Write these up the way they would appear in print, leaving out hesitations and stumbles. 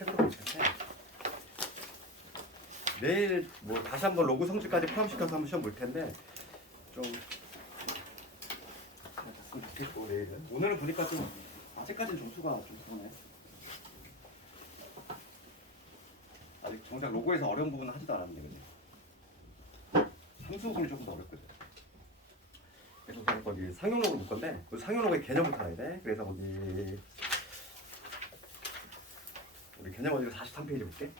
책으로 볼 텐데 내일 뭐 다시 한번 로그 성질까지 포함시켜서 한번 시험 볼 텐데 좀 됐으면 좋겠고 내일은 오늘은 보니까 좀 아직까지는 점수가 좀 그러네. 아직 정작 로고에서 어려운 부분은 하지도 않았는데 근데 함수 부분이 조금 더 어렵거든. 그래서 우선 거기 상용 로고 볼 건데 그 상용 로고의 개념부터 알아야 돼. 그래서 거기 우리 개념 어디로 43페이지 볼게.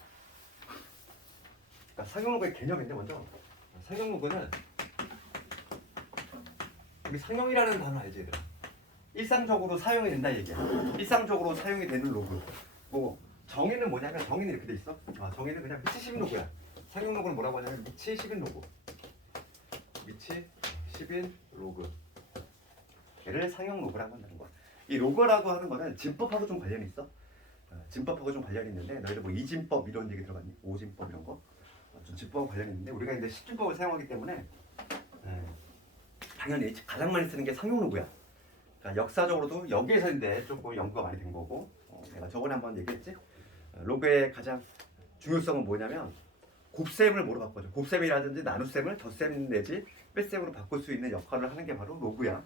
그러니까 상용 로고의 개념인데 먼저 상용 로고는 우리 상용이라는 단어 알지 얘들아? 일상적으로 사용이 된다 얘기야. 일상적으로 사용이 되는 로그. 뭐 정의는 뭐냐면 정의는 이렇게 돼 있어. 정의는 그냥 미치 10인 로그야. 상용 로그는 뭐라고 하냐면 미치 10인 로그. 미치 10인 로그. 걔를 상용 로그라고 한다는 거야. 이 로그라고 하는 거는 진법하고 좀 관련이 있어. 진법하고 좀 관련이 있는데 너희들 뭐 이진법 이런 얘기 들어봤니? 오진법 이런 거? 좀 진법하고 관련이 있는데 우리가 이제 십진법을 사용하기 때문에 당연히 가장 많이 쓰는 게 상용 로그야. 그러니까 역사적으로도 여기에서인데 조금 연구가 많이 된 거고 내가 저번에 한번 얘기했지. 로그의 가장 중요성은 뭐냐면 곱셈을 뭐로 바꿔줘. 곱셈이라든지 나눗셈을 덧셈 내지 뺄셈으로 바꿀 수 있는 역할을 하는 게 바로 로그야.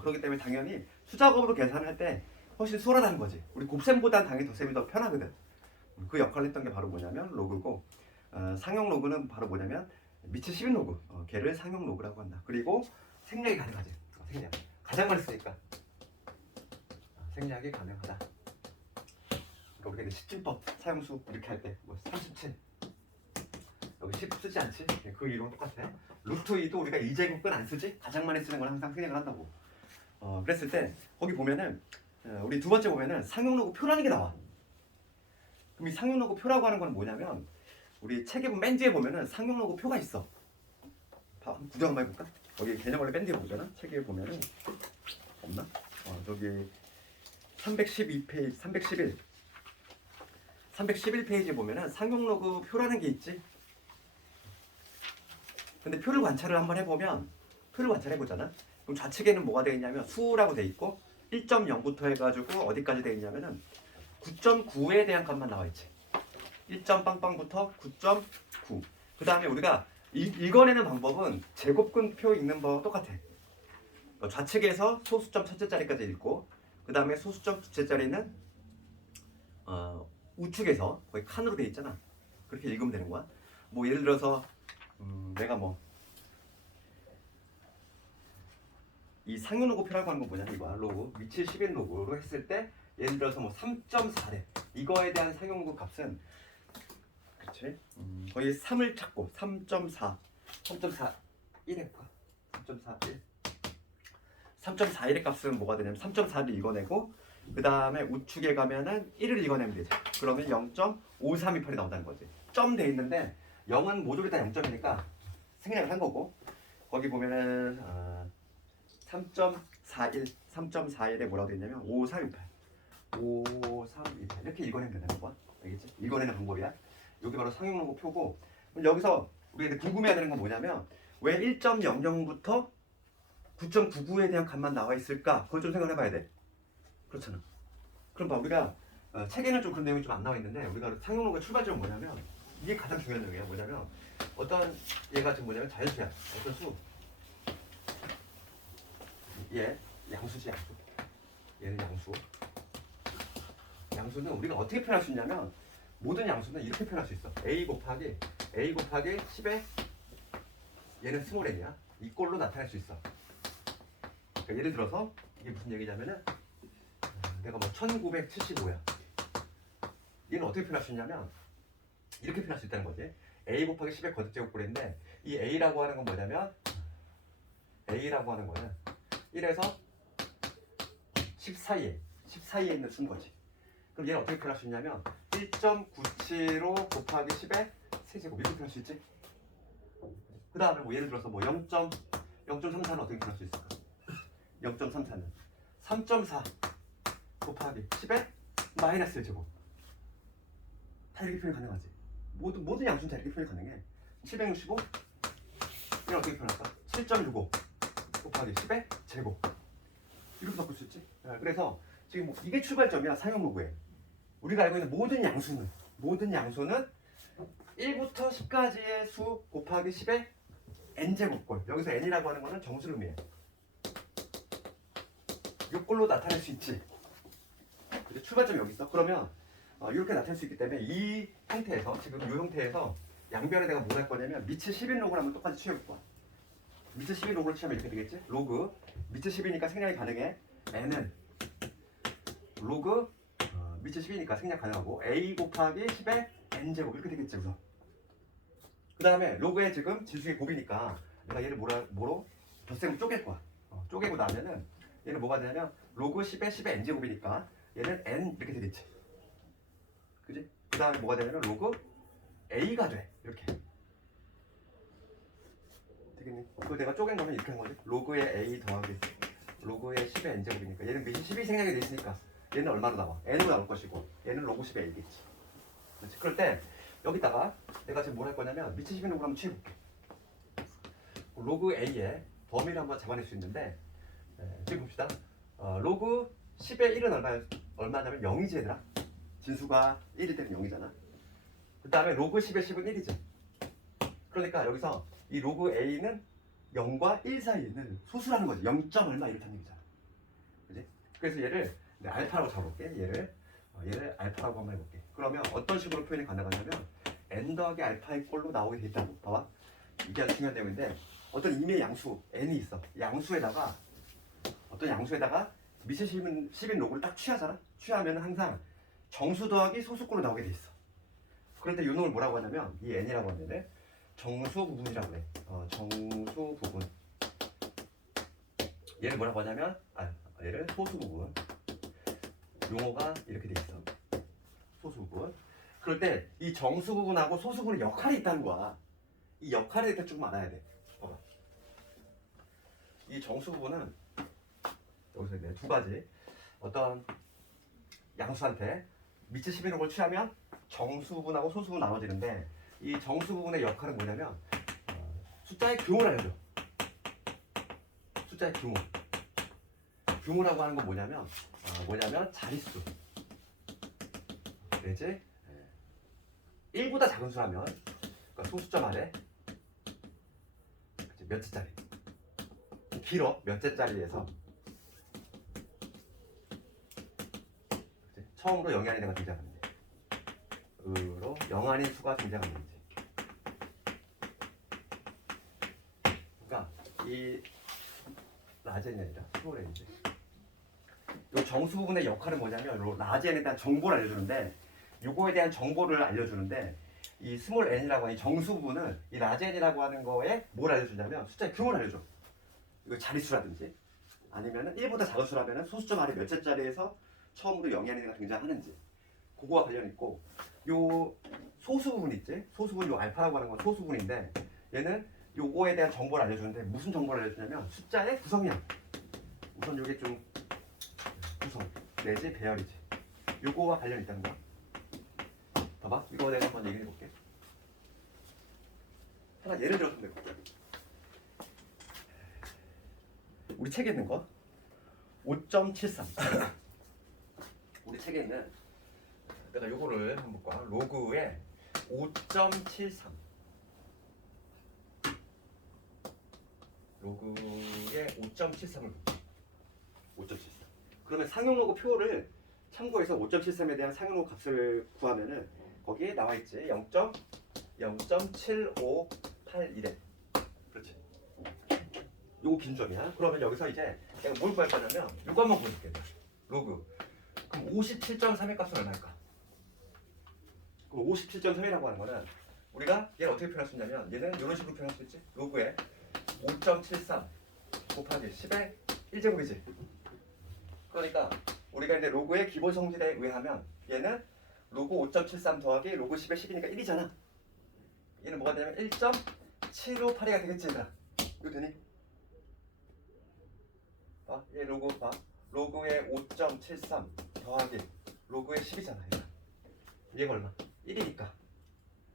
그렇기 때문에 당연히 수작업으로 계산할 때 훨씬 수월하다는 거지. 우리 곱셈보다는 당연히 덧셈이 더 편하거든. 그 역할을 했던 게 바로 뭐냐면 로그고 상용 로그는 바로 뭐냐면 미치 10인 로그. 걔를 상용 로그라고 한다. 그리고 생략이 가능하지. 생략. 가장 많이 쓰니까 생략이 가능하다. 그러니까 우리가 이제 십진법 사용수 이렇게 할 때 뭐 37 여기 10 쓰지 않지? 그 이론 똑같아. 루트 2도 우리가 2제곱은 안 쓰지? 가장 많이 쓰는 건 항상 생략을 한다고. 그랬을 때 거기 보면은 우리 두 번째 보면은 상용 로그 표라는 게 나와. 그럼 이 상용 로그 표라고 하는 건 뭐냐면 우리 책에 보면 맨 뒤에 보면은 상용 로그 표가 있어. 구경 한번 해볼까? 거기 개념 원래 맨 뒤에 보잖아. 책에 보면은 없나? 저기 312페이지, 311페이지에 보면은 상용 로그 표라는 게 있지. 근데 표를 관찰을 한번 해보면 표를 관찰해보잖아. 그럼 좌측에는 뭐가 되어 있냐면 수라고 되어 있고 1.0부터 해가지고 어디까지 되어 있냐면은 9.9에 대한 값만 나와 있지. 1점 빵빵부터 9.9. 그 다음에 우리가 읽어내는 방법은 제곱근표 읽는 거 똑같아. 좌측에서 소수점 첫째 자리까지 읽고 그 다음에 소수점 둘째 자리는 우측에서 거의 칸으로 되어 있잖아. 그렇게 읽으면 되는 거야. 뭐 예를 들어서 내가 뭐 이 상용 로그표라고 하는 건 뭐냐면 이거야. 로그 위치 10인 로그로 했을 때 예를 들어서 뭐 3.4래 이거에 대한 상용 로그 값은 그렇지? 거의 3을 찾고 3.4 3.41에 3.41 3.41의 값은 뭐가 되냐면 3.4를 이겨내고 그 다음에 우측에 가면은 1을 이겨내면 되지. 그러면 0.5328이 나온다는 거지. 점 돼 있는데 0은 모조리 다 0점이니까 생략을 한 거고 거기 보면은 3.41에 뭐라고 돼 있냐면 5328 이렇게 읽어내면 된다는 거야. 알겠지? 읽어내는 방법이야. 여기 바로 상용 로그 표고 그럼 여기서 우리가 궁금해야 되는 건 뭐냐면 왜 1.00부터 9.99에 대한 값만 나와 있을까? 그걸 좀 생각해 봐야 돼. 그렇잖아. 그럼 봐 우리가 책에는 좀 그런 내용이 좀 안 나와 있는데 우리가 상용 로그의 출발점은 뭐냐면 이게 가장 중요한 내용이야. 뭐냐면 어떤 얘가 지금 뭐냐면 자연수야. 어떤 수 얘 양수지 양수. 얘는 양수. 양수는 우리가 어떻게 표현할 수 있냐면 모든 양수는 이렇게 표현할 수 있어. a 곱하기 10에 얘는 스몰 n이야. 이 꼴로 나타낼 수 있어. 그러니까 예를 들어서 이게 무슨 얘기냐면은 내가 뭐 1975야. 얘는 어떻게 표현할 수 있냐면 이렇게 표현할 수 있다는 거지. a 곱하기 10의 거듭제곱꼴인데 이 a라고 하는 건 뭐냐면 a라고 하는 거는 1에서 10 사이에 있는 수인 거지. 그럼 얘는 어떻게 표현할 수 있냐면 1.975 곱하기 10의 세제곱 이렇게 표현할 수 있지. 그 다음에 뭐 예를 들어서 뭐 0.34는 어떻게 표현할 수 있을까? 0.34는 3.4 곱하기 10의 마이너스 1제곱 다 이렇게 표현 가능하지. 모든 양수는 다 이렇게 표현 가능해. 765 이걸 어떻게 표현할까? 7.65 곱하기 10의 제곱 이렇게 바꿀 수 있지. 그래서 지금 뭐 이게 출발점이야 상용 로그에. 우리가 알고 있는 모든 양수는 1부터 10까지의 수 곱하기 10의 n제곱꼴. 여기서 n이라고 하는 거는 정수를 의미해. 이 꼴로 나타낼 수 있지. 근데 출발점이 여기 있어. 그러면 이렇게 나타낼 수 있기 때문에 이 형태에서, 지금 이 형태에서 양변에 내가 뭘 할 거냐면 미츠 10인 로그를 한번 똑같이 취해볼 거야. 미츠 10인 로그를 취하면 이렇게 되겠지? 로그 미츠 10이니까 생략이 가능해. n은 로그 미츠 10이니까 생략 가능하고 a 곱하기 10의 n제곱 이렇게 되겠지. 우선 그 다음에 로그에 지금 지수의 곱이니까 내가 얘를 뭐로 덧셈을 쪼갤 거야. 쪼개고 나면은 얘는 뭐가 되냐면 로그 10의 10의 n제곱이니까 얘는 n 이렇게 되겠지. 그지? 그 다음에 뭐가 되냐면 로그 a가 돼. 이렇게 되겠니? 그거 내가 쪼갠 거는 이렇게 한 거지. 로그의 a 더하기 로그의 10의 n제곱이니까 얘는 밑이 10이 생략이 돼 있으니까 얘는 얼마로 나와? n으로 나올 것이고 얘는 로그 10의 a겠지. 그렇지? 그럴 때 여기다가 내가 지금 뭘 할 거냐면 밑이 10의 로그를 한번 취해볼게. 로그 a의 범위를 한번 잡아낼 수 있는데 지금 봅시다. 로그 10의 1은 얼마냐면 0이지 얘들아. 진수가 1일 때는 0이잖아. 그 다음에 로그 10의 10은 1이지. 그러니까 여기서 이 로그 a는 0과 1 사이에는 소수라는 거지. 0. 얼마 이렇다는 얘기잖아. 그지? 그래서 얘를 알파라고 잡아볼게. 얘를 알파라고 한번 해볼게. 그러면 어떤 식으로 표현이 가능하냐면 n 더하기 알파의 꼴로 나오게 돼 있다고. 봐봐. 이게 아주 중요한 내용인데 어떤 임의의 양수 n이 있어. 어떤 양수에다가 미치 10인 로그를 딱 취하잖아. 취하면 항상 정수 더하기 소수꼴로 나오게 돼 있어. 그럴 때 이 놈을 뭐라고 하냐면 이 n이라고 하는데 정수 부분이라고 해. 정수 부분. 얘를 뭐라고 하냐면 얘를 소수 부분. 용어가 이렇게 돼 있어. 소수 부분. 그럴 때 이 정수 부분하고 소수 부분의 역할이 있다는 거야. 이 역할에 대해서 좀 알아야 돼. 봐봐. 이 정수 부분은 여기서 이제 두 가지. 어떤 양수한테 미치 11을 걸 취하면 정수 부분하고 소수 부분 나눠지는데 이 정수 부분의 역할은 뭐냐면 숫자의 규모를 알려줘. 숫자의 규모. 규모라고 하는 건 뭐냐면 자릿수. 내지 1보다 작은 수라면 그러니까 소수점 아래 몇째짜리. 길어. 몇째짜리에서 처음으로 영이 아닌 애가 등장하는데 으로 영 아닌 수가 등장하는지. 그러니까 이 라젠이 아니라 스몰n인데 이 정수 부분의 역할은 뭐냐면 라젠에 대한 정보를 알려주는데 요거에 대한 정보를 알려주는데 이 스몰 n이라고 하는 이 정수 부분은 이 라젠이라고 하는 거에 뭘 알려주냐면 숫자의 규모를 알려줘. 이거 자릿수라든지 아니면은 1보다 작은 수라면은 소수점 아래 몇째짜리에서 처음으로 영이 아닌 애가 등장하는지 그거와 관련 있고 요 소수 부분 있지? 소수 부분 요 알파라고 하는 건 소수 부분인데 얘는 요거에 대한 정보를 알려주는데 무슨 정보를 알려주냐면 숫자의 구성량. 우선 요게 좀 구성 내지 배열이지. 요거와 관련 있다는 거야. 봐봐. 이거 내가 한번 얘기해 볼게. 하나 예를 들어서 내볼게. 우리 책에 있는 거 5.73. 우리 책에 있는 내가 요거를 한번 볼까? 로그에 5.73. 로그에 5.73을 볼게. 5.73. 그러면 상용 로그 표를 참고해서 5.73에 대한 상용 로그 값을 구하면은 거기에 나와 있지. 0.7581에. 그렇지. 요거 빈점이야. 그러면 여기서 이제 내가 뭘 구할 거냐면 요거 한번 보여줄게. 로그. 그럼 57.3의 값은 얼마일까? 그럼 57.3이라고 하는 거는 우리가 얘를 어떻게 표현할 수 있냐면 얘는 이런 식으로 표현할 수 있지. 로그에 5.73 곱하기 10의 1제곱이지. 그러니까 우리가 이제 로그의 기본 성질에 의하면 얘는 로그 5.73 더하기 로그 10의 10이니까 1이잖아. 얘는 뭐가 되냐면 1.758이가 되겠지. 얘들아. 이거 되니? 봐. 얘 로그 봐. 로그의 5.73 더하기 로그의 10이잖아. 얘가 얼마? 1이니까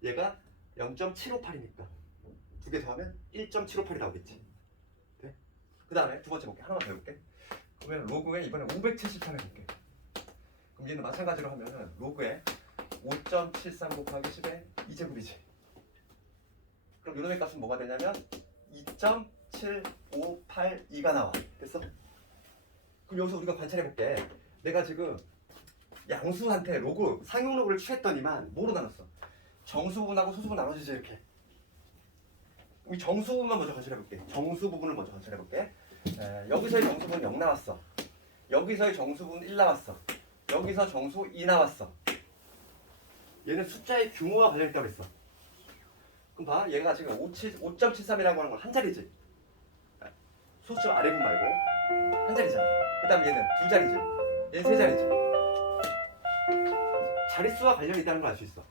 얘가 0.758이니까 두 개 더하면 1.758이 나오겠지. 돼? 그 다음에 두 번째 볼게. 하나만 더 해볼게. 그러면 로그에 이번에 573 해볼게. 그럼 얘는 마찬가지로 하면은 로그에 5.73 곱하기 10의 2제곱이지. 그럼 요놈의 값은 뭐가 되냐면 2.7582가 나와. 됐어? 그럼 여기서 우리가 관찰해볼게. 내가 지금 양수한테 로그, 상용 로그를 취했더니만 뭐로 나눴어? 정수 부분하고 소수 부분 나눠지지 이렇게. 이 정수 부분만 먼저 관찰해볼게. 정수 부분을 먼저 관찰해볼게. 여기서의 정수 부분 0 나왔어. 여기서의 정수 부분 1 나왔어. 여기서 정수 2 나왔어. 얘는 숫자의 규모와 관련있다고 그랬어. 그럼 봐, 얘가 지금 5.73이라고 하는 건 한 자리지. 소수점 아래분 말고 한 자리잖아. 그 다음에 얘는 두 자리지. 얘는 세 자리지. 자릿수와 관련이 있다는 걸 알 수 있어.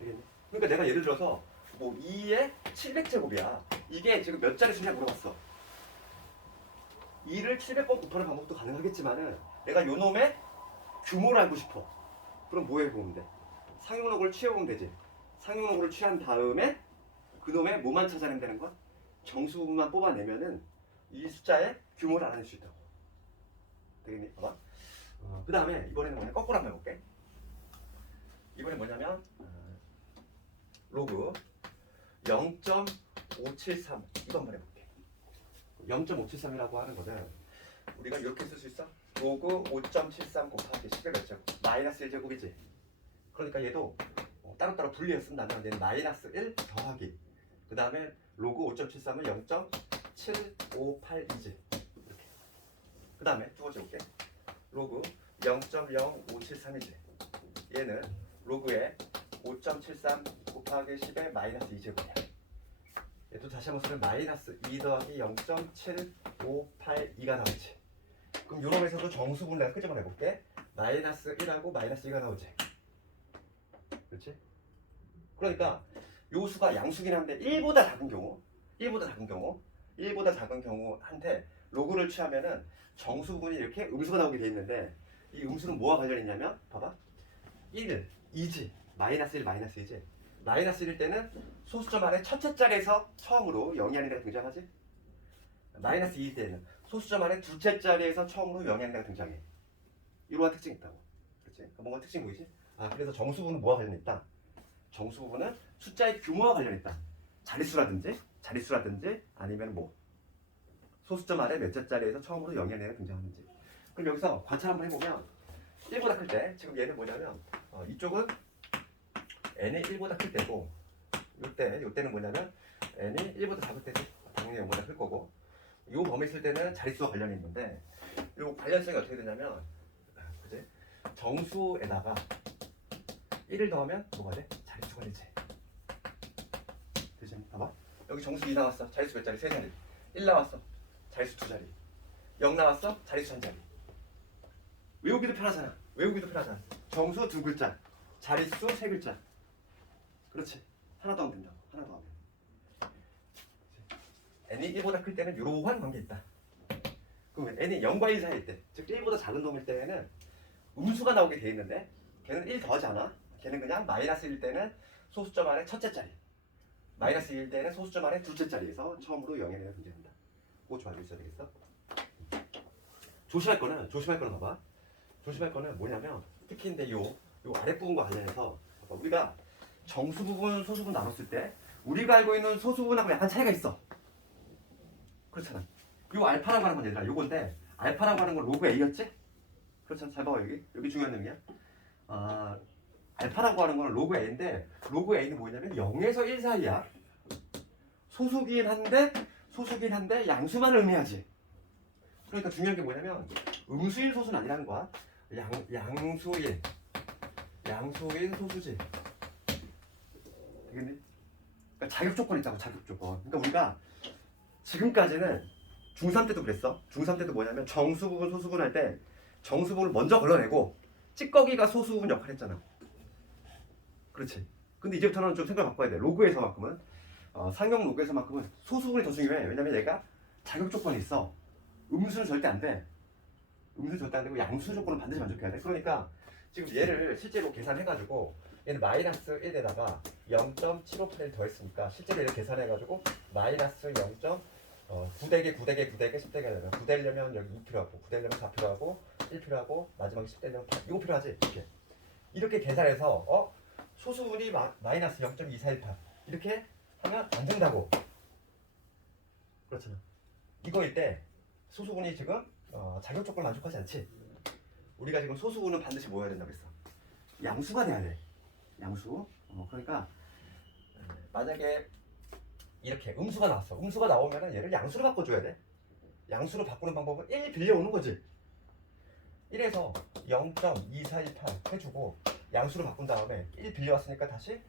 알겠니? 그러니까 내가 예를 들어서 뭐 2의 700제곱이야. 이게 지금 몇 자릿수냐 물어봤어. 2를 700번 곱하는 방법도 가능하겠지만은 내가 요 놈의 규모를 알고 싶어. 그럼 뭐 해보면 돼? 상용로그를 취해보면 되지. 상용로그를 취한 다음에 그놈의 뭐만 찾아내면 되는 거야? 정수 부분만 뽑아내면은 이 숫자의 규모를 알아낼 수 있다고. 되겠니? 봐봐. 그 다음에 이번에는 뭐냐? 거꾸로 한번 해볼게. 이번엔 뭐냐면 로그 0.573 이거 한번 해볼게. 0.573이라고 하는 거는 우리가 이렇게 쓸 수 있어. 로그 5.73 곱하기 10의 몇 제곱? 마이너스 1제곱이지. 그러니까 얘도 따로따로 분리해서 쓴다면 얘는 마이너스 1 더하기 그 다음에 로그 5.73은 0.7582지. 이렇게. 그 다음에 두 번째 볼게. 로그 0.0573이지. 얘는 로그에 5.73 곱하기 10의 마이너스 2제곱이야. 얘도 다시 한번 쓰면 마이너스 2 더하기 0.7582가 나오지. 그럼 요놈에서도 정수분을 내가 끄집어내 볼게. 마이너스 1하고 마이너스 2가 나오지. 그렇지? 그러니까 요 수가 양수긴 한데 1보다 작은 경우한테 로그를 취하면은 정수 부분이 이렇게 음수가 나오게 돼 있는데 이 음수는 뭐와 관련이 있냐면 봐봐. 1, 2지. 마이너스 1, 마이너스 2지. 마이너스 1일 때는 소수점 안에 첫째 자리에서 처음으로 0이 아닌 데가 등장하지. 마이너스 2일 때는 소수점 안에 둘째 자리에서 처음으로 0이 아닌 데가 등장해. 이러한 특징이 있다고. 그렇지? 뭔가 특징 보이지? 그래서 정수 부분은 뭐와 관련이 있다? 정수 부분은 숫자의 규모와 관련이 있다. 자릿수라든지 아니면 뭐 소수점 아래 몇째 자리에서 처음으로 0이 아닌 데가 등장하는지. 그럼 여기서 관찰 한번 해보면 1보다 클 때 지금 얘는 뭐냐면 이쪽은 n이 1보다 클 때고 요때는 뭐냐면 n이 1보다 작을 때지. 당연히 0보다 클 거고 요 범위 있을 때는 자릿수와 관련이 있는데 요 관련성이 어떻게 되냐면 그지? 정수에다가 1을 더하면 뭐가 돼? 자릿수가 되지. 되지? 봐봐. 여기 정수 2 나왔어. 자릿수 몇 자리? 3자리. 1 나왔어. 자릿수 2자리. 0 나왔어. 자릿수 1자리. 외우기도 편하잖아. 정수 2글자. 자릿수 3글자. 그렇지. 하나 더 하면 된다고. 하나 더 하면. n이 1보다 클 때는 이러한 관계 있다. 그럼 n이 0과 1 사이일 때, 즉 1보다 작은 놈일 때는 음수가 나오게 돼 있는데 걔는 1 더하지 않아. 걔는 그냥 마이너스 1일 때는 소수점 안에 첫째 자리, 마이너스 2일 때는 소수점 안에 둘째 자리에서 처음으로 0이 내가 존재한다. 그거 좀 알고 있어야 되겠어? 조심할 거는 봐봐. 조심할 거는 뭐냐면 특히 근데 요 아랫부분과 관련해서 우리가 정수 부분, 소수 부분 나눴을 때 우리가 알고 있는 소수 부분하고 약간 차이가 있어. 그렇잖아. 요 알파라고 하는 건 얘들아 요건데 알파라고 하는 건 로그 A였지? 그렇잖아. 잘 봐봐. 여기 중요한 의미야. 알파라고 하는 거는 로그 A인데 로그 A는 뭐냐면 0에서 1 사이야. 소수긴 한데 양수만 의미하지. 그러니까 중요한 게 뭐냐면 음수인 소수는 아니라는 거야. 양수인 소수지. 되겠니? 그러니까 자격 조건이 있다고. 자격 조건. 그러니까 우리가 지금까지는 중3 때도 그랬어. 중3 때도 뭐냐면 정수 부분, 소수 부분 할 때 정수 부분을 먼저 걸러내고 찌꺼기가 소수 부분 역할을 했잖아. 그렇지. 근데 이제부터는 좀 생각을 바꿔야 돼. 로그에서만큼은 상용 로그에서만큼은 소수 부분이 더 중요해. 왜냐면 얘가 자격 조건이 있어. 음수는 절대 안 돼. 음수는 절대 안 되고 양수 조건은 반드시 만족해야 돼. 그러니까 지금 얘를 실제로 계산해가지고 얘는 마이너스 1에다가 0.7581 더했으니까 실제로 얘를 계산해가지고 마이너스 0. 9대개 10대개 되면 9대려면 여기 2 필요하고 9대려면 4 필요하고 1 필요하고 마지막에 10대면 8. 이거 필요하지? 이렇게 계산해서 소수분이 마이너스 0.2418 이렇게 하면 안 된다고. 그렇잖아. 이거일 때 소수분이 지금 자격 조건 만족하지 않지. 우리가 지금 소수분은 반드시 뭐 해야 된다고 그랬어? 양수가 돼야 돼. 양수. 그러니까 만약에 이렇게 음수가 나왔어. 음수가 나오면은 얘를 양수로 바꿔줘야 돼. 양수로 바꾸는 방법은 1 빌려오는 거지. 1에서 0.2418 해주고 양수로 바꾼 다음에 1 빌려왔으니까 다시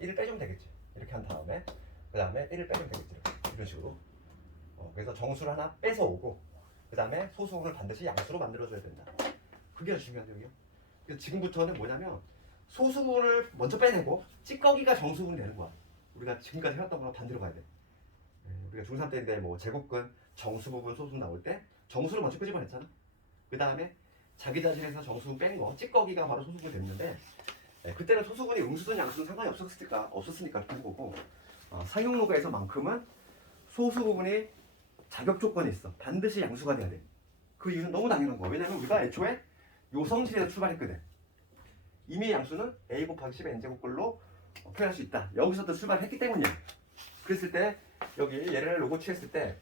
1을 빼주면 되겠지. 이렇게 한 다음에 그 다음에 1을 빼주면 되겠지. 이런 식으로. 그래서 정수를 하나 빼서 오고 그 다음에 소수분을 반드시 양수로 만들어줘야 된다. 그게 아주 중요한 내용이에요. 그래서 지금부터는 뭐냐면 소수분을 먼저 빼내고 찌꺼기가 정수분이 되는 거야. 우리가 지금까지 해왔던 거랑 반대로 가야 돼. 우리가 중3 때인데 뭐 제곱근 정수 부분 소수분 나올 때 정수를 먼저 끄집어냈잖아. 그 다음에 자기 자신에서 정수분 뺀 거 찌꺼기가 바로 소수분이 됐는데 그때는 소수분이 음수든 양수든 상관이 없었으니까 그렇게 한 거고 사용로그에서만큼은 소수 부분이 자격 조건이 있어. 반드시 양수가 돼야 돼. 그 이유는 너무 당연한 거야. 왜냐면 우리가 애초에 요성질에서 출발했거든. 이미 양수는 a 곱하기 10의 n제곱꼴로 표현할 수 있다. 여기서부터 출발했기 때문이야. 그랬을 때 여기 얘를 로그 취했을 때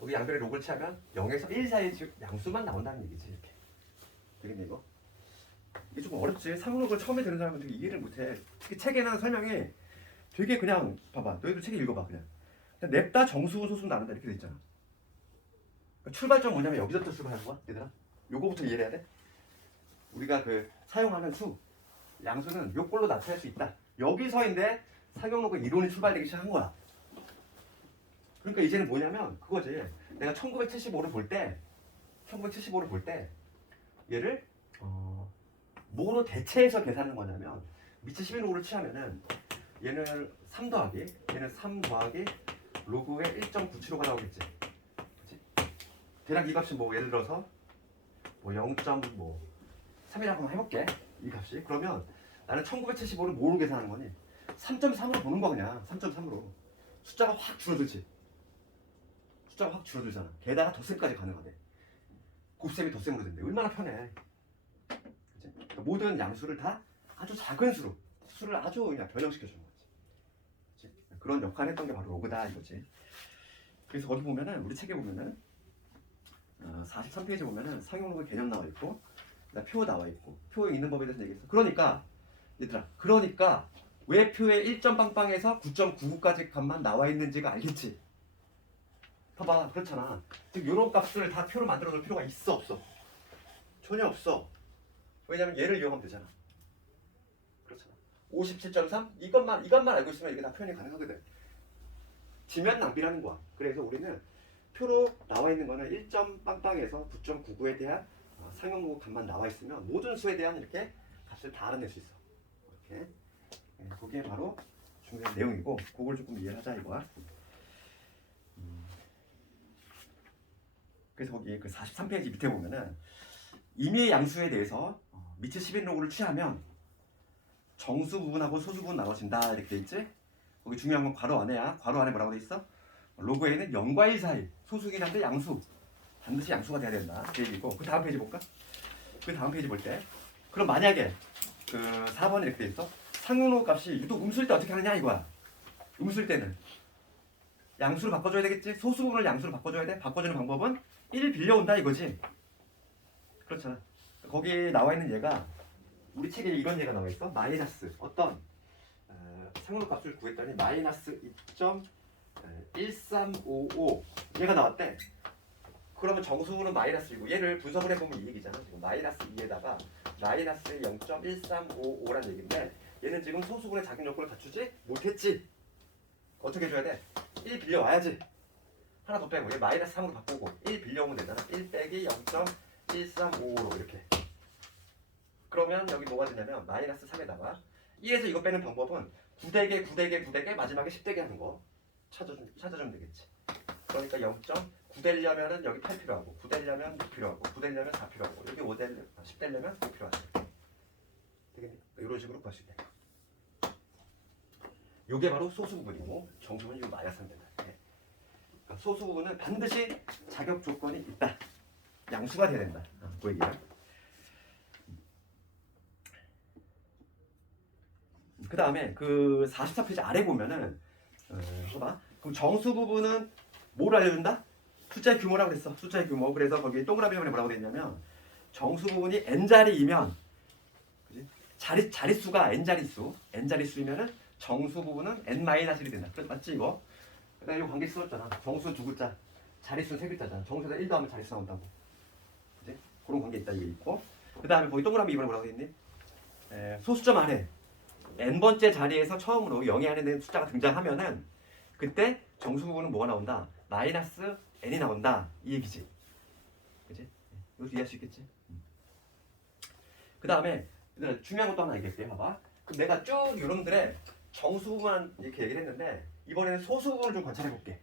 여기 양변에 로그를 취하면 0에서 1 사이 양수만 나온다는 얘기지. 이렇게. 되겠네 이거? 이게 조금 어렵지. 상록을 처음에 듣는 사람은 되게 이해를 못해. 특히 책에는 설명이 되게 그냥 봐봐. 너희도 책에 읽어봐 그냥. 냅다 정수분 소수분 나눈다 이렇게 돼 있잖아. 그러니까 출발점 뭐냐면 여기서부터 출발하는 거야 얘들아. 요거부터 이해해야 돼. 우리가 사용하는 수 양수는 요꼴로 나타낼 수 있다. 여기서인데 사용로그 이론이 출발되기 시작한 거야. 그러니까 이제는 뭐냐면 그거지. 내가 1975를 볼 때 얘를 뭐로 대체해서 계산하는 거냐면 미치 11로그를 취하면은 얘는 3 더하기 얘는 3 더하기 로그의 1.975가 나오겠지. 그치? 대략 이 값이 뭐 예를 들어서 뭐 0.3이라고 한번 해볼게. 이 값이. 그러면 나는 1975를 뭐로 계산하는 거니? 3.3으로 보는 거 그냥. 3.3으로. 숫자가 확 줄어들지. 숫자가 확 줄어들잖아. 게다가 덧셈까지 가능하대. 곱셈이 덧셈으로 된대. 얼마나 편해. 그치? 그러니까 모든 양수를 다 아주 작은 수를 아주 그냥 변형시켜주는 거지. 그치? 그런 역할을 했던 게 바로 로그다 이거지. 그래서 거기 보면은 우리 책에 보면은 43페이지 보면은 상용로그 개념 나와 있고 표 나와 있고 표에 있는 법에 대해서 얘기했어. 그러니까 얘들아 왜 표에 1점 빵빵에서 9.99까지 값만 나와 있는지가 알겠지? 봐봐 그렇잖아. 즉 요런 값을 다 표로 만들어 놓을 필요가 있어 없어? 전혀 없어. 왜냐면 얘를 이용하면 되잖아. 그렇잖아. 57.3 이것만 알고 있으면 이게 다 표현이 가능하거든. 지면 낭비라는 거야. 그래서 우리는 표로 나와 있는 거는 1점 빵빵에서 9.99에 대한 상용로그 값만 나와 있으면 모든 수에 대한 이렇게 값을 다 알아낼 수 있어. 이렇게. 그게 바로 중요한 내용이고 그걸 조금 이해를 하자 이거야. 그래서 거기 43페이지 밑에 보면은 임의의 양수에 대해서 미치 11로그를 취하면 정수 부분하고 소수 부분 나눠진다 이렇게 돼 있지? 거기 중요한 건 괄호 안에야. 괄호 안에 뭐라고 돼 있어? 로그에는 0과 1 사이 소수긴 한데 양수 반드시 양수가 돼야 된다 그 얘기고. 그 다음 페이지 볼까? 그 다음 페이지 볼 때 그럼 만약에 4번에 이렇게 돼 있어. 상용로그 값이 유독 음수일 때 어떻게 하느냐 이거야. 음수일 때는 양수로 바꿔줘야 되겠지? 소수 부분을 양수로 바꿔줘야 돼. 바꿔주는 방법은 1 빌려온다 이거지. 그렇잖아. 거기 나와 있는 얘가 우리 책에 이런 얘가 나와 있어. 마이너스 어떤 상용로그 값을 구했더니 마이너스 2.1355 얘가 나왔대. 그러면 정수는 마이너스 1고 얘를 분석을 해보면 이 얘기잖아. 지금 마이너스 2에다가 마이너스 0.1355란 얘기인데 얘는 지금 소수분의 자격 요건을 갖추지 못했지. 어떻게 해줘야 돼? 1 빌려와야지. 하나 더 빼고 얘 마이너스 3으로 바꾸고 1 빌려오면 되잖아. 1 빼기 0.1355로 이렇게. 그러면 여기 뭐가 되냐면 마이너스 3에다가 1에서 이거 빼는 방법은 9대개 9대개 9대개 마지막에 10대개 하는 거 찾아주면 되겠지. 그러니까 0.9 되려면은 여기 8 필요하고 9 되려면 6 필요하고 9 되려면 4 필요하고 여기 5 되려면 10 되려면 5 필요하지. 되겠니? 이런 식으로 구할 수 있다. 요게 바로 소수 부분이고 정수 부분이 마이너스 3 된다. 그러니까 소수 부분은 반드시 자격 조건이 있다. 양수가 돼야 된다. 그 얘기야. 그 다음에 그 44페이지 아래 보면은 봐봐. 그럼 정수 부분은 뭘 알려준다? 숫자의 규모라고 그랬어. 숫자의 규모. 그래서 거기 동그라미 부분에 뭐라고 되냐면 정수 부분이 n자리이면 그지? 자릿수가 n자릿수이면은 정수 부분은 n-1이 된다. 맞지 이거? 내가 이거 관계 써줬잖아. 정수 두 글자, 자릿수는 세 글자잖아. 정수에다 1 더하면 자릿수 나온다고. 그지? 그런 관계 있다 이게 있고. 그 다음에 거기 동그라미 2번에 뭐라고 되어 있니? 소수점 안에 n번째 자리에서 처음으로 0이 안에 있는 숫자가 등장하면은 그때 정수 부분은 뭐가 나온다? 마이너스 n이 나온다 이 얘기지. 그지? 이것도 이해할 수 있겠지? 그 다음에 중요한 것도 하나 얘기할게. 봐봐. 그럼 내가 쭉 여러분들의 정수 부분만 이렇게 얘기를 했는데 이번에는 소수 부분을 좀 관찰해 볼게.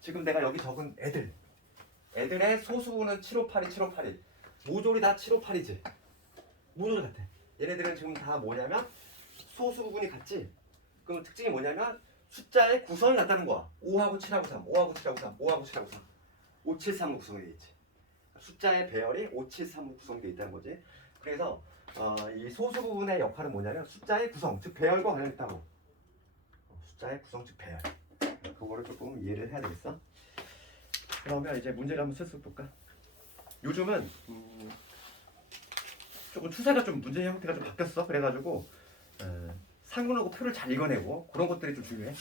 지금 내가 여기 적은 애들의 소수 부분은 758이 758이 모조리 다 758이지. 모조리 같아. 얘네들은 지금 다 뭐냐면 소수 부분이 같지. 그럼 특징이 뭐냐면 숫자의 구성이 같다는 거야. 5하고 7하고 3, 5하고 7하고 3, 5하고 7하고 3, 5, 7, 3로 구성되어 있지. 숫자의 배열이 5, 7, 3로 구성되어 있다는 거지. 그래서 이 소수 부분의 역할은 뭐냐면 숫자의 구성, 즉 배열과 관련있다고. 숫자의 구성, 즉 배열. 그거를 조금 이해를 해야 되겠어. 그러면 이제 문제를 한번 슬슬 볼까? 요즘은 조금 추세가 좀 문제 형태가 좀 바뀌었어. 그래가지고 상근하고 표를 잘 읽어내고 그런 것들이 좀 중요해.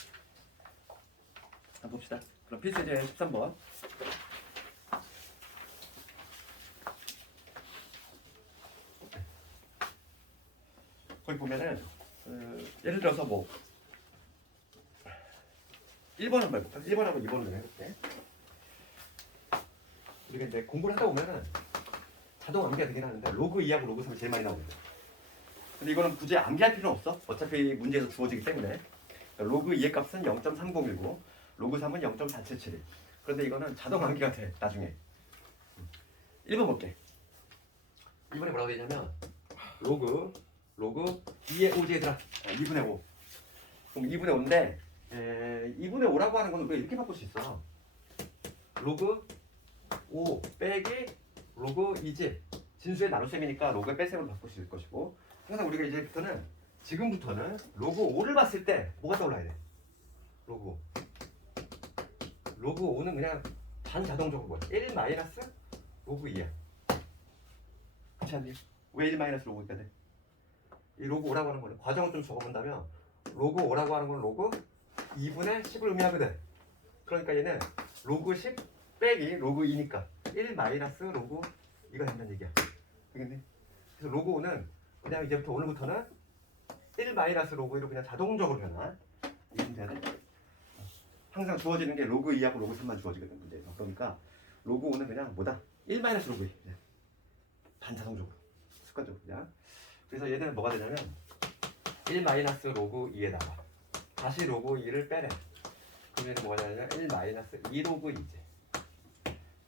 한번 봅시다. 그럼 필수제 13번. 거기 보면은 예를 들어서 뭐 1번 한번 해볼까? 1번하고 2번을 해볼게. 우리가 이제 공부를 하다 보면은 자동 암기가 되긴 하는데 로그 2하고 로그 3이 제일 많이 나오거든. 근데 이거는 굳이 암기할 필요는 없어. 어차피 문제에서 주어지기 때문에. 그러니까 로그 2의 값은 0.3019, 로그 3은 0.477. 그런데 이거는 자동 암기가 돼 나중에. 1번 볼게. 1번에 뭐라고 되냐면 로그 2의 5지 얘들아. 2분의 5. 그럼 2분의 5인데 2분의 5라고 하는 건 우리가 이렇게 바꿀 수 있어. 로그 5 빼기 로그 2지. 진수의 나눗셈이니까 로그의 뺄셈으로 바꿀 수 있을 것이고, 항상 우리가 지금부터는 로그 5를 봤을 때 뭐가 떠올라야 돼? 로그 5. 로그 5는 그냥 반자동적으로 뭐야? 1 마이너스 로그 2야. 그렇지 않니? 왜 1 마이너스 로그 2가 돼? 이 로그 5라고 하는 거는 과정을 좀 적어본다면 로그 5라고 하는 건 로그 2분의 10을 의미하거든. 그러니까 얘는 로그 10 빼기 로그 2니까 1 마이너스 로그 2가 된다는 얘기야. 알겠니? 그래서 로그 5는 그냥 이제부터 오늘부터는 1 마이너스 로그 2로 그냥 자동적으로 변화. 이해는 돼야 돼? 항상 주어지는 게 로그 2하고 로그 3만 주어지거든. 문제에서. 그러니까 로그 5는 그냥 뭐다? 1 마이너스 로그 2. 그냥 반자동적으로. 습관적으로 그냥. 그래서 얘는 뭐가 되냐면 1 마이너스 로그 2에다가 다시 로그 2를 빼래. 그러면 뭐가 되냐면 1 마이너스 2 로그 2지.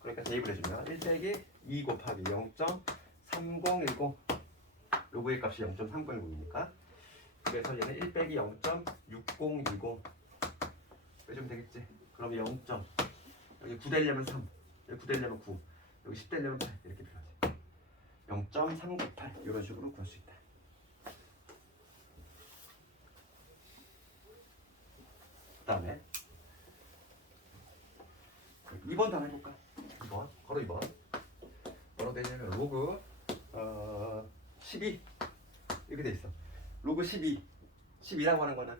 그러니까 대입을 해주면 1 빼기 2 곱하기 0.3010 로그의 값이 0.3010이니까 그래서 얘는 1 빼기 0.6020 빼주면 되겠지. 그럼 0. 여기 9 되려면 3, 여기 9 되려면 9, 여기 10 되려면 8 이렇게 표현하지. 0.398 이런 식으로 구할 수 있다. 그 다음에 2번도 한번 해볼까? 2번 바로 2번 뭐라고 되냐면 로그 12 이렇게 돼 있어. 로그 12라고 하는 거는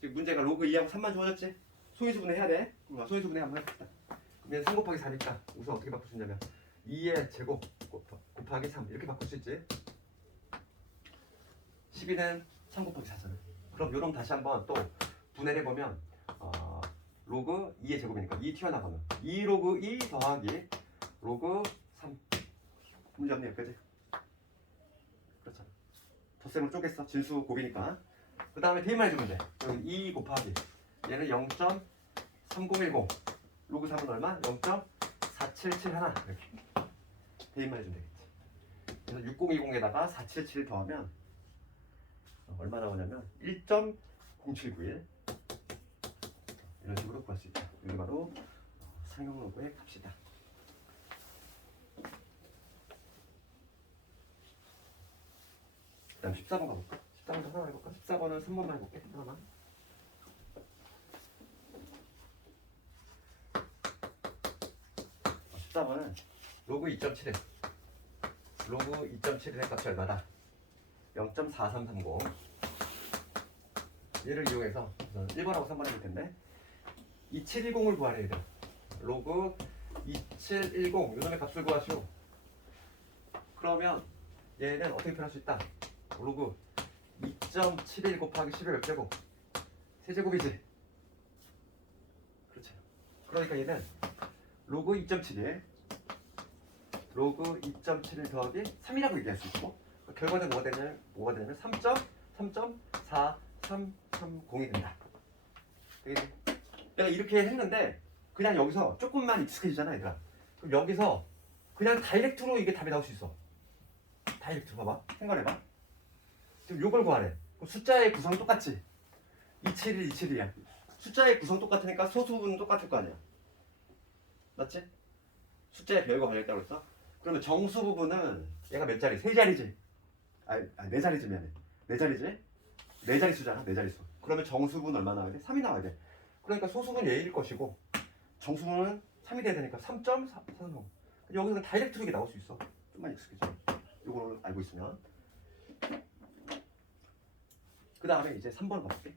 지금 문제가 로그 2하고 3만 주어졌지? 소인수분해 해야 돼. 소인수분해 한번 해봅시다. 그러면 3 곱하기 4니까 우선 어떻게 바꿀 수 있냐면 2의 제곱 곱하기 3 이렇게 바꿀 수 있지. 12는 3 곱하기 4잖아. 그럼 요럼 다시 한번 또 분해를 해보면 로그 2의 제곱이니까 2 튀어나가면 2 로그 2 더하기 로그 3 문제 없네 여기까지. 그렇잖아. 덧셈을 쪼갰어. 진수 곱이니까. 그 다음에 대입만 해주면 돼. 여기 2 곱하기 얘는 0.3010 로그 3은 얼마? 0.4771 이렇게 대입만 해주면 되겠지. 그래서 6020에다가 477 더하면 얼마 나오냐면 1.0791 이런 식으로 구할 수 있다. 이게 바로 상용 로그의 값이다. 다음 14번 가볼까? 14번도 하나만 해볼까? 14번은 3번만 해볼게. 하나만. 14번은 로그 2.7에 로그 2.7의 값이 얼마다? 0.4330. 얘를 이용해서 1번하고 3번 해볼 텐데 2710을 구하래 얘들. 로그 2710 요놈의 값을 구하시오. 그러면 얘는 어떻게 표현할 수 있다? 로그 2.71 곱하기 10의 몇 제곱? 세제곱이지. 그렇지. 그러니까 얘는 로그 2.71 로그 2.71 더하기 3이라고 얘기할 수 있고 결과는 뭐가 되냐면 3.4330이 된다. 되겠니? 내가 이렇게 했는데 그냥 여기서 조금만 익숙해지잖아 얘들아. 그럼 여기서 그냥 다이렉트로 이게 답이 나올 수 있어. 다이렉트로 봐봐. 생각해봐. 지금 요걸 구하래. 그럼 숫자의 구성 똑같지? 271, 271이야. 숫자의 구성 똑같으니까 소수분은 똑같을 거 아니야. 맞지? 숫자의 배열과 관련있다고 그랬어? 그러면 정수 부분은 얘가 몇 자리? 세 자리지? 네 자리지 미안해. 네 자리지? 네 자리수잖아. 네 자리수. 그러면 정수분 얼마 나와야 돼? 3이 나와야 돼. 그러니까 소수분 얘일 것이고 정수분은 3이 돼야 되니까 3.43. 여기서 다이렉트로 이게 나올 수 있어. 좀만 익숙해져. 요걸 알고 있으면. 그 다음에 이제 3번 가볼게.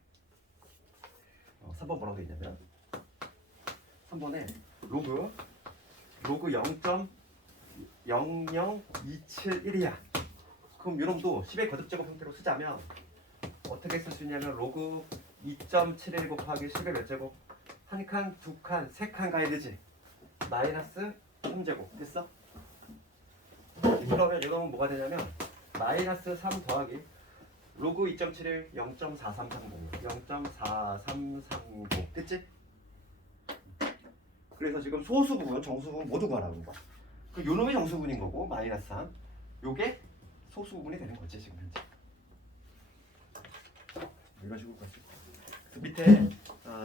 3번 뭐라고 돼 있냐면 3번에 로그 0.00271이야. 그럼 요놈도 10의 거듭제곱 형태로 쓰자면 어떻게 쓸 수 있냐면 로그 2.71 곱하기 10의 몇 제곱? 한 칸, 두 칸, 세 칸 가야 되지. 마이너스 3제곱 됐어? 그러면 이거는 뭐가 되냐면 마이너스 3 더하기 로그 2.71 0.4330 0.4330 됐지? 그래서 지금 소수 부분, 정수 부분 모두 구하라는 거야. 그 요놈이 정수분인 거고 마이너스 3 요게 소수 부분이 되는 거지 지금 현재. 이런 식으로 갈 수 있고 밑에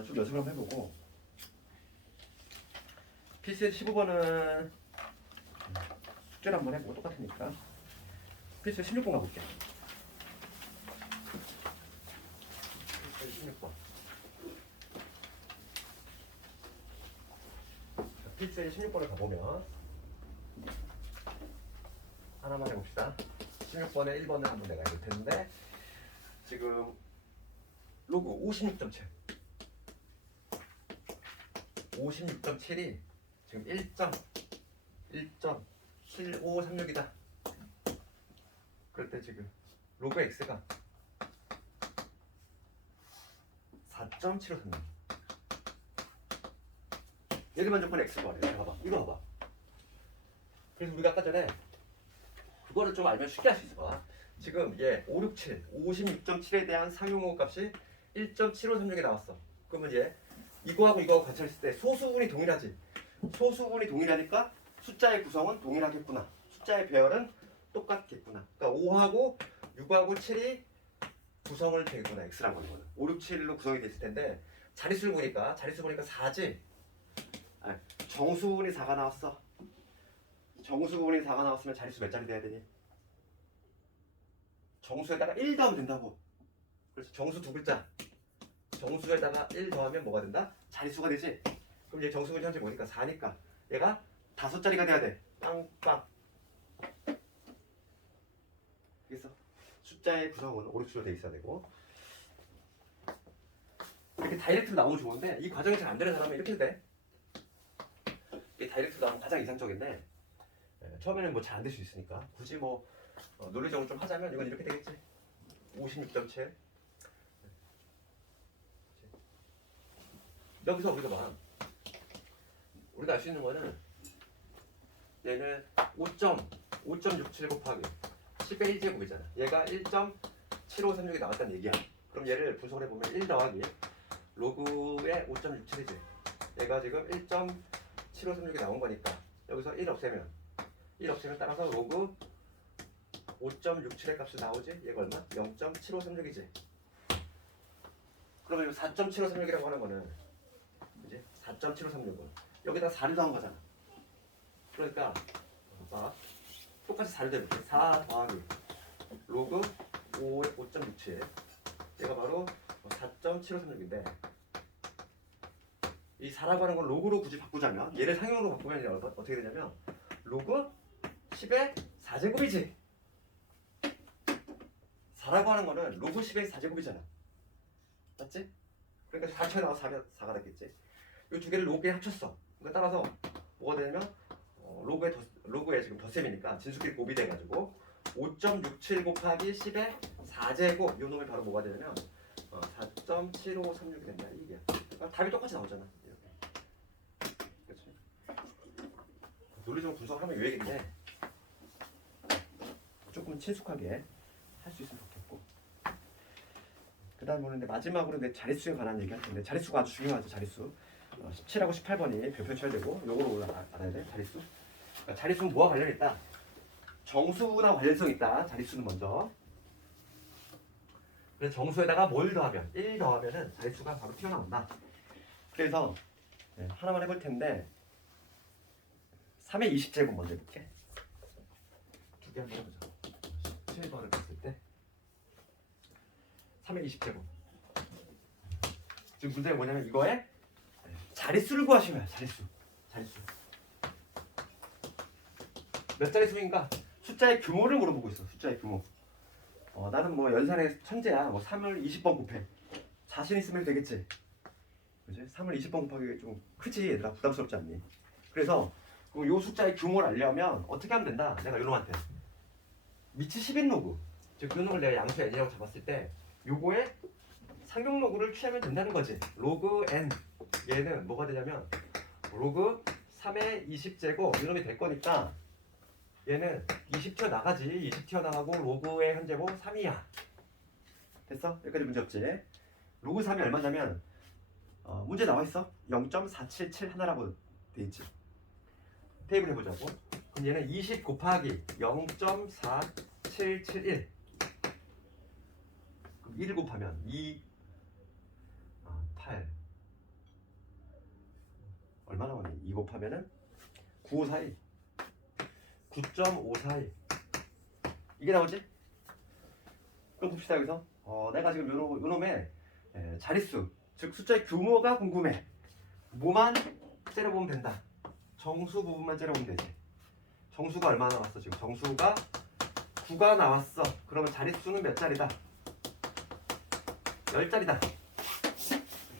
좀 연습을 한번 해보고 필수 15번은 숙제를 한번 해보고 똑같으니까 필수 16번 가볼게. 필수 16번 필수의 16번을 가보면 하나만 해봅시다. 16번에 1번을 한번 내가 해볼 텐데 지금 로그 56.7 56.7이 지금 1.7536이다. 그럴 때 지금 로그 x가 4.7536. 얘를 먼저 본 x 구하래. 봐봐. 이거 봐봐. 그래서 우리가 아까 전에 그거를 좀 알면 쉽게 할 수 있어. 봐. 지금 얘 567, 56.7에 대한 상용호 값이 1.7536이 나왔어. 그러면 얘 이거하고 같이 했을 때 소수분이 동일하지. 소수분이 동일하니까 숫자의 구성은 동일하겠구나. 숫자의 배열은 똑같겠구나. 그러니까 5하고 6하고 7이 구성을 되겠구나. x라고 하는 거는 5, 6, 7로 구성이 됐을 텐데 자릿수를 보니까 4지. 정수분이 4가 나왔어. 정수분이 4가 나왔으면 자릿수 몇 자리 돼야 되니? 정수에다가 1 더하면 된다고. 그래서 정수 두 글자. 정수에다가 1 더하면 뭐가 된다? 자릿수가 되지. 그럼 얘 정수분이 현재 뭐니까 4니까 얘가 5자리가 돼야 돼. 빵빵. 그래서 숫자의 구성은 5, 6, 7로 돼 있어야 되고 이렇게 다이렉트로 나오면 좋은데 이 과정이 잘 안 되는 사람은 이렇게 돼. 이게 다이렉트로 나오면 가장 이상적인데 처음에는 뭐 잘 안 될 수 있으니까 굳이 뭐 논리적으로 좀 하자면 이건 이렇게 되겠지. 56.7 여기서 우리가 알 수 있는 거는 얘는 5.67 곱하기 10의 1제곱이잖아. 얘가 1.7536이 나왔다는 얘기야. 그럼 얘를 분석을 해보면 1 더하기 로그의 5.67이지. 얘가 지금 1.7536이 나온 거니까 여기서 1 없애면 따라서 로그 5.67의 값이 나오지. 얘가 얼마? 0.7536이지. 그러면 4.7536이라고 하는 거는 이제 4.7536은 여기다 4를 더한 거잖아. 그러니까 똑같이 4를 더해볼게. 4 더하기 로그 5.67 얘가 바로 4.7536인데 이 4라고 하는 걸 로그로 굳이 바꾸자면 얘를 상용으로 바꾸면 어떻게 되냐면 로그 10의 4제곱이지 4라고 하는 거는 로그 10의 4제곱이잖아 맞지? 그러니까 4초에 나와서 4가 됐겠지 이 두 개를 로그에 합쳤어 그러니까 따라서 뭐가 되냐면 로그에 지금 덧셈이니까 진수끼리 곱이 돼가지고 5.67 곱하기 10의 4제곱 이 놈이 바로 뭐가 되냐면 4.7536이 된다 이게 그러니까 답이 똑같이 나오잖아 이렇게. 그렇지? 논리적으로 분석하면 유익인데 조금 친숙하게 할 수 있으면 좋겠고 그 다음 보는데 마지막으로 내 자릿수에 관한 얘기 할 텐데 자릿수가 아주 중요하죠 자릿수 17하고 18번이 별표 쳐야 되고 요거로 알아야 돼 자릿수 그러니까 자릿수는 뭐와 관련이 있다 정수나 관련성이 있다 자릿수는 먼저 그래서 정수에다가 뭘 더하면 1 더하면은 자릿수가 바로 튀어나온다 그래서 하나만 해볼 텐데 3의 20제곱 먼저 해볼게 두 개 한번 해보자 17번을 봤을 때 3의 20제곱 지금 문제가 뭐냐면 이거에 자릿수를 구하시면 자릿수 몇 자리 수인가 숫자의 규모를 물어보고 있어 숫자의 규모 나는 뭐 연산의 천재야 뭐 3을 20번 곱해 자신 있으면 되겠지 그치? 3을 20번 곱하기 좀 크지 얘들아 부담스럽지 않니 그래서 요 숫자의 규모를 알려면 어떻게 하면 된다 내가 요놈한테 미치 10인 로그 즉 요놈을 내가 양수 n이라고 잡았을 때 요거에 상용 로그를 취하면 된다는 거지 로그 n 얘는 뭐가 되냐면 로그 3의 20제곱 이놈이 될 거니까 얘는 20 튀어나가지 20 튀어나가고 로그의 현재고 3이야 됐어? 여기까지 문제 없지? 로그 3이 얼마냐면 문제 나와있어 0.477 하나라고 돼있지 테이블 해보자고 그럼 얘는 20 곱하기 0.4771 그럼 1 곱하면 8 얼마 나오니? 2 곱하면은 9542 9.542 이게 나오지? 그럼 봅시다 여기서 내가 지금 요놈의 자릿수 즉 숫자의 규모가 궁금해 뭐만 째려보면 된다 정수 부분만 째려보면 되지 정수가 얼마나 나왔어 지금 정수가 9가 나왔어 그러면 자릿수는 몇 자리다? 10자리다 이렇게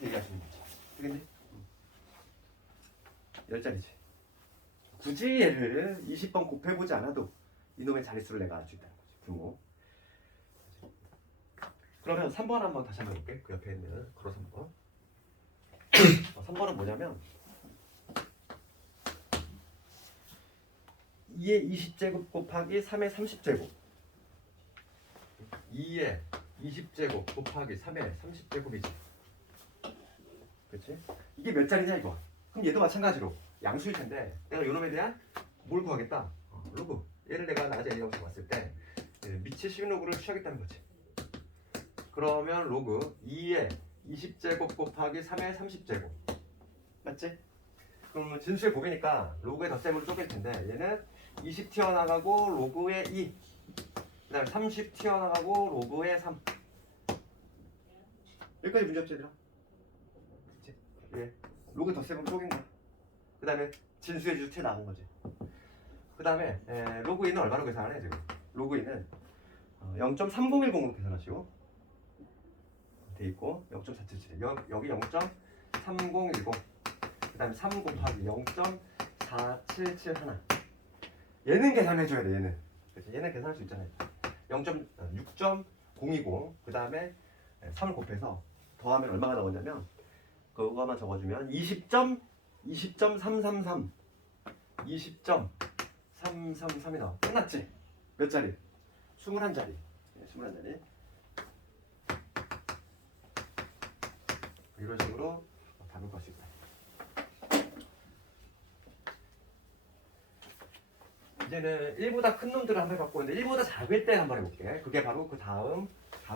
얘기하시는 거지 되겠니? 10자리지 굳이 얘를 20번 곱해보지 않아도 이놈의 자릿수를 내가 알 수 있다는 거지 규모 그러면 3번 한번 다시 한번 해볼게 그 옆에 있는 그로 3번 3번은 뭐냐면 2의 20제곱 곱하기 3의 30제곱 2의 20제곱 곱하기 3의 30제곱이지 그렇지? 이게 몇 자리냐 이거 그럼 얘도 마찬가지로 양수일 텐데 내가 요놈에 대한 뭘 구하겠다? 로그 얘를 내가 낮에 A라고 잡았을 때 미치 10로그를 취하겠다는 거지 그러면 로그 2의 20제곱 곱하기 3의 30제곱 맞지? 그러면 진수의 곱이니까 로그의 덧셈으로 쪼갤 텐데 얘는 20 튀어나가고 로그의 2 그 다음에 30 튀어나가고 로그의 3 여기까지 문제 없지 얘들아? 그치? 예. 로그 덧셈으로 쪼갠 거야 그 다음에 진수의 주 튀어나간 거지 그 다음에 로그 2는 얼마로 계산하네 지금 로그 2는 0.3010으로 계산하시고 돼 있고 0.477 여기 0.3010 그 다음에 3 곱하기 0.4771 얘는 계산해줘야 돼 얘는 그치? 얘는 계산할 수 있잖아요 6.020 그 다음에 3을 곱해서 더하면 얼마가 나오냐면 그거만 적어주면 20.333 20.333이 나와 끝났지? 몇 자리? 21자리 21자리 이런 식으로 답을 구하실 거예요 이제는 1보다 큰 놈들을 한번 해봤고 근데 1보다 작을 때 한번 해볼게 그게 바로 그 다음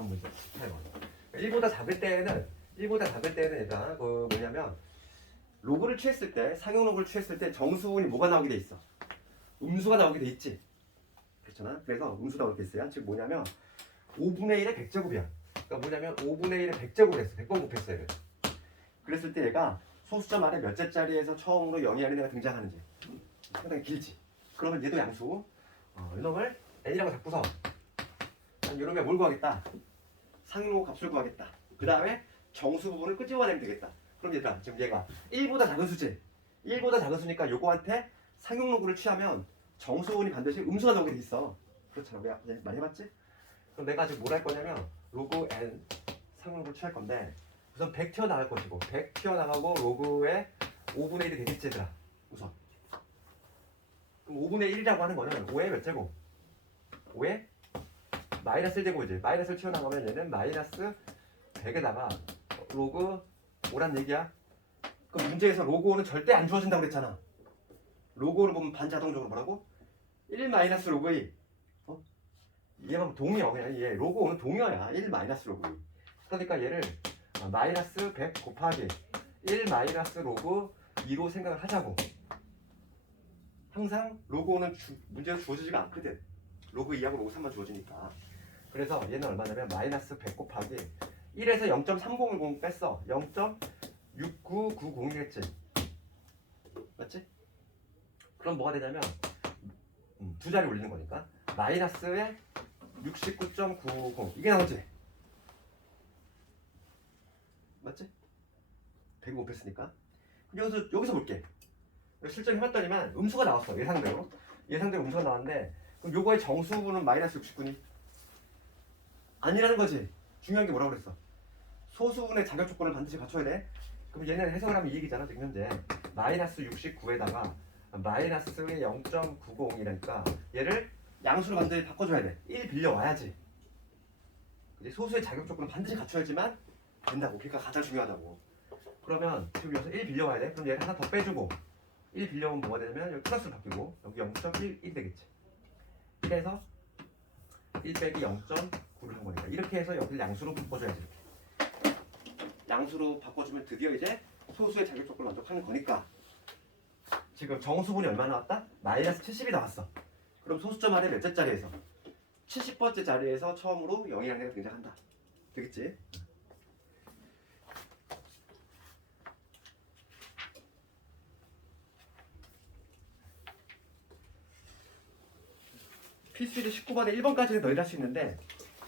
문제 18번 1보다 작을 때는 일단 그 뭐냐면 로그를 취했을 때 상용 로그를 취했을 때 정수분이 뭐가 나오게 돼 있어 음수가 나오게 돼 있지 그렇잖아 그래서 음수 나올 게 있어요 즉 뭐냐면 5분의 1의 100제곱이야. 그러니까 뭐냐면 5분의 1의 100제곱을 했어. 100번 곱했어 얘를. 그랬을 때 얘가 소수점 아래 몇째 자리에서 처음으로 0이 아닌 애가 등장하는지 상당히 길지. 그러면 얘도 양수. 이놈을 n이라고 잡고서 이놈에 뭘 구하겠다. 상용로고 값을 구하겠다. 그 다음에 정수 부분을 끄집어내면 되겠다. 그럼 얘들아 지금 얘가 1보다 작은 수지. 1보다 작은 수니까 요거한테 상용로구를 취하면 정수 부분이 반드시 음수가 나오게 돼 있어. 그렇잖아. 내가 많이 해봤지? 그럼 내가 지금 뭘 할 거냐면 로그 n 상용로구를 취할 건데 우선 100 튀어나갈 것이고 100 튀어나가고 로그의 5분의 1이 되겠지 얘들아. 우선 그럼 5분의 1이라고 하는 거는 5의 몇 제곱? 5의 마이너스 1제곱이지. 마이너스를 튀어나가면 얘는 마이너스 100에다가 로그 5란 얘기야. 그럼 문제에서 로그 5는 절대 안 주어진다고 그랬잖아. 로그 5를 보면 반자동적으로 뭐라고? 1 마이너스 로그 2. 얘만 동의어. 그냥 얘 로그 5는 동의어야. 1 마이너스 로그 2. 그러니까 얘를 마이너스 100 곱하기 1 마이너스 로그 2로 생각을 하자고. 항상 로그 5는 문제에서 주어지지가 않거든. 로그 2하고 로그 3만 주어지니까. 그래서 얘는 얼마냐면 마이너스 100 곱하기 1에서 0.300 뺐어. 0.6990이겠지. 맞지? 그럼 뭐가 되냐면 두 자리 올리는 거니까 마이너스에 69.990 이게 나오지? 맞지? 100 곱했으니까. 여기서 볼게. 실전 해봤더니만 음수가 나왔어. 예상대로 음수가 나왔는데 그럼 요거의 정수분은 마이너스 69니? 아니라는 거지. 중요한 게 뭐라고 그랬어? 소수분의 자격 조건을 반드시 갖춰야 돼. 그럼 얘는 해석을 하면 이 얘기잖아. 지금 현재 마이너스 69에다가 마이너스의 0.90이라니까 얘를 양수로 반드시 바꿔줘야 돼. 1 빌려와야지. 소수의 자격 조건을 반드시 갖춰야지만 된다고. 그러니까 가장 중요하다고. 그러면 지금 여기서 1 빌려와야 돼. 그럼 얘를 하나 더 빼주고 1 빌려오면 뭐가 되냐면 여기 플러스로 바뀌고 여기 0.11 되겠지. 그래서 1 빼기 0.9를 한 거니까 이렇게 해서 여기를 양수로 바꿔줘야지. 이렇게. 양수로 바꿔주면 드디어 이제 소수의 자격 조건을 만족하는 거니까 지금 정수분이 얼마 나왔다? 마이너스 70이 나왔어. 그럼 소수점 아래 몇째 자리에서? 70번째 자리에서 처음으로 0이라는 애가 등장한다. 되겠지? 필수리 19번에 1번까지는 너희들 할 수 있는데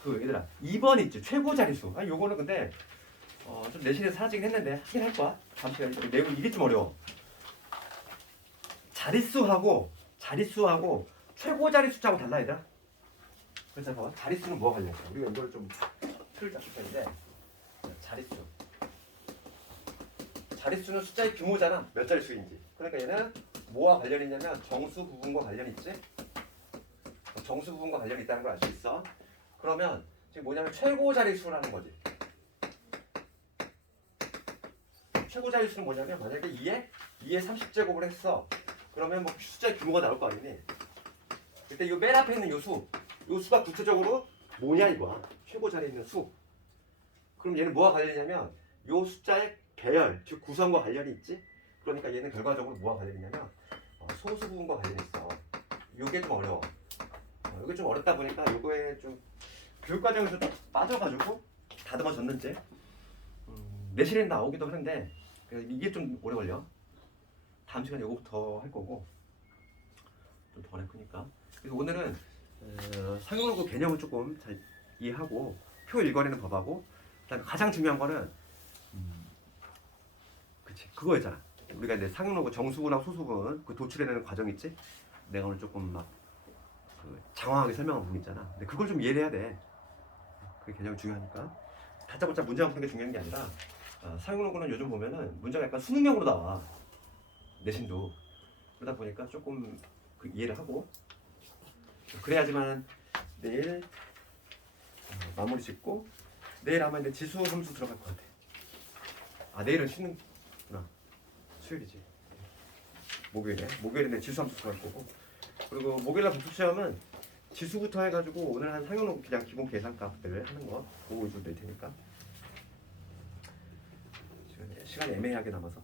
얘들아 2번 있지 최고 자릿수. 요거는 근데 좀 내신에서 사라지긴 했는데 하긴 할 거야. 다음 시간에 내용 이게 좀 어려워. 자릿수하고 최고 자릿수하고 달라 얘들아. 그래서 봐. 자릿수는 뭐가 관련있어? 우리가 이걸 좀 틀자 싶었는데 자릿수는 숫자의 규모잖아. 몇 자릿수인지. 그러니까 얘는 뭐와 관련이 있냐면 정수 부분과 관련이 있지. 정수 부분과 관련이 있다는 걸 알 수 있어. 그러면 지금 뭐냐면 최고 자릿수라는 거지. 최고 자릿수는 뭐냐면 만약에 2에 30제곱을 했어. 그러면 뭐 숫자의 규모가 나올 거 아니니. 그때 이 맨 앞에 있는 요 수가 구체적으로 뭐냐 이거야. 최고 자리에 있는 수. 그럼 얘는 뭐와 관련이냐면 요 숫자의 배열, 즉 구성과 관련이 있지. 그러니까 얘는 결과적으로 뭐와 관련이 있냐면 소수 부분과 관련이 있어. 요게 좀 어려워. 이게 좀 어렵다 보니까 요거에 좀 교육 과정에서 좀 빠져가지고 다듬어졌는지 내신에 나오기도 하는데 이게 좀 오래 걸려. 다음 시간에 요거부터 할 거고 좀 더 할 거니까. 그래서 오늘은 상용로그 개념을 조금 잘 이해하고 표 읽어내는 법하고 그다음에 가장 중요한 거는 그거였잖아. 우리가 이제 상용로그 정수분하고 소수분 그 도출해내는 과정 있지. 내가 오늘 조금 막 장황하게 설명한 부분 있잖아. 근데 그걸 좀 이해를 해야 돼. 그게 개념이 중요하니까. 다짜고짜 문제만 푸는 게 중요한 게 아니라 상용로그는 요즘 보면은 문제가 약간 수능형으로 나와. 내신도. 그러다 보니까 조금 이해를 하고 그래야지만 내일 마무리 짓고 내일 아마 이제 지수 함수 들어갈 것 같아. 내일은 쉬는구나. 수요일이지. 목요일에 지수 함수 들어갈 거고 그리고 목요일날 복습 시험은 지수부터 해가지고 오늘 한 상용로그 그냥 기본 계산값들 하는 거 그거 위주로 낼 테니까 시간이 애매하게 남아서